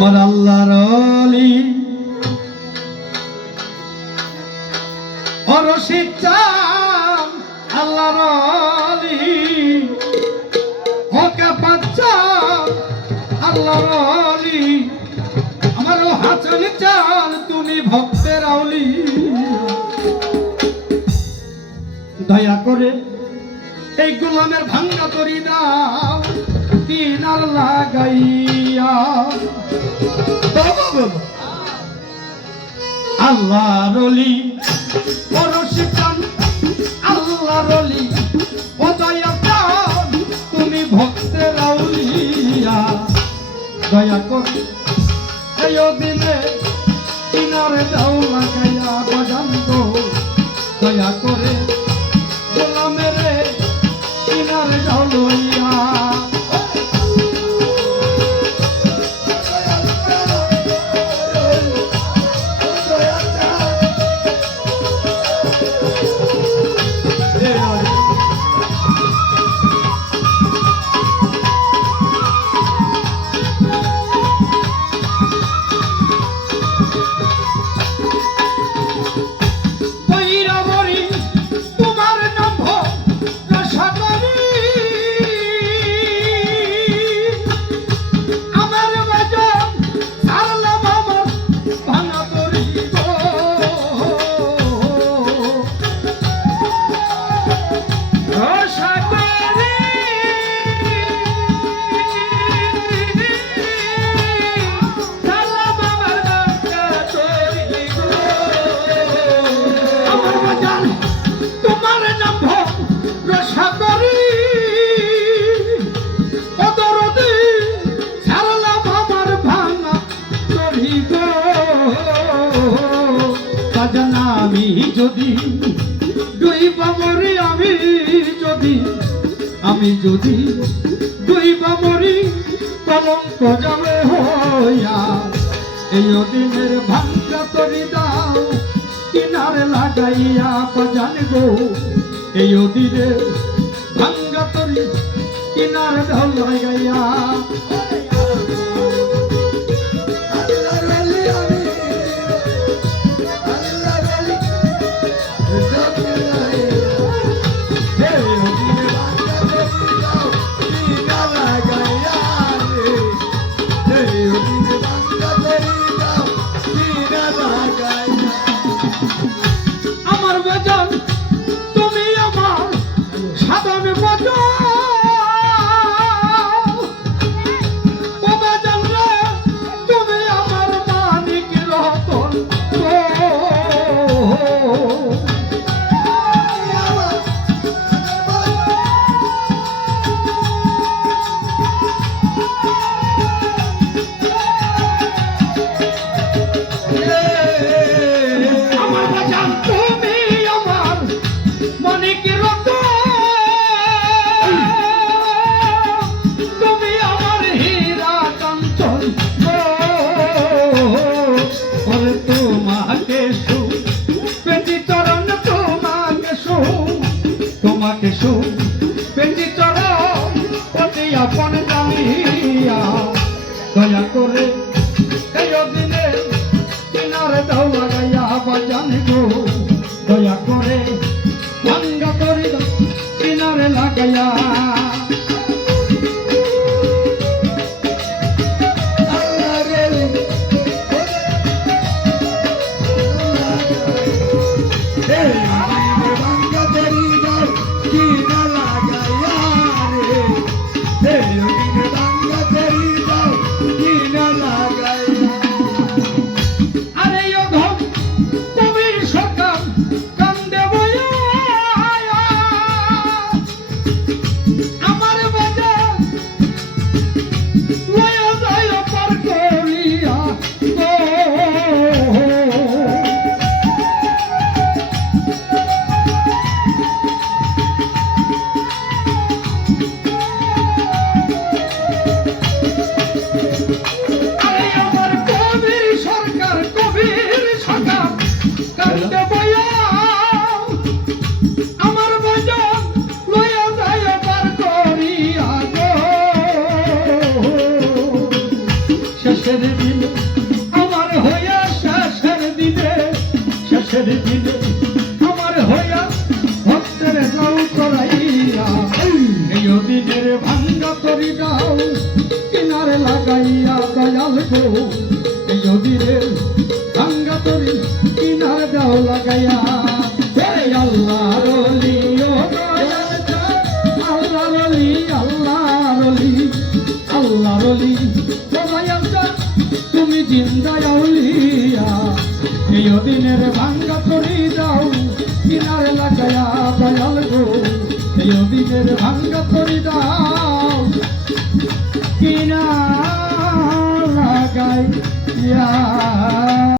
আমার আল্লাহর ওলি অরশিদ চাম আল্লাহর ওলি ওকে পাচ্ছাম আল্লাহর ওলি আমার হাসান চান তুমি ভক্তের আউলি দয়া করে এই গোলামের ভাঙ্গা করি দাও তিনার লাগাইয়া আল্লাহর ওলি অরশিদ চান আল্লাহর ওলি ও দয়া চান তুমি ভক্তের আউলিয়া দয়া করে এই দিনে কিনারে দাও লাগাইয়া বাজান গো দয়া করে গোলামের কিনারে দাও লইয়া আমি যদি ডুইবা মরি আমি যদি ডুইবা মরি কলঙ্ক যাবে হইয়া এই দিনের ভাঙ্গা তরি দাও কিনারে লাগাইয়া বাজান গো এই দিনের ভাঙ্গা তরি কিনারে দাও লাগাইয়া আমার বাজান তুমি আমার সাধন বাজান রে তুমি আমার মানিক রতন তোমাকে সু পেটি চরণ অতি আপন জানিয়া দয়া করে এই দিনে কিনারে দাও লাগাইয়া বাজান গো দয়া করে ভাঙ্গা করি কিনারে লাগাইয়া Hey! দিনের ভাঙ্গা তরি দাও কিনারে লাগাইয়া দয়াল গো এই দিনের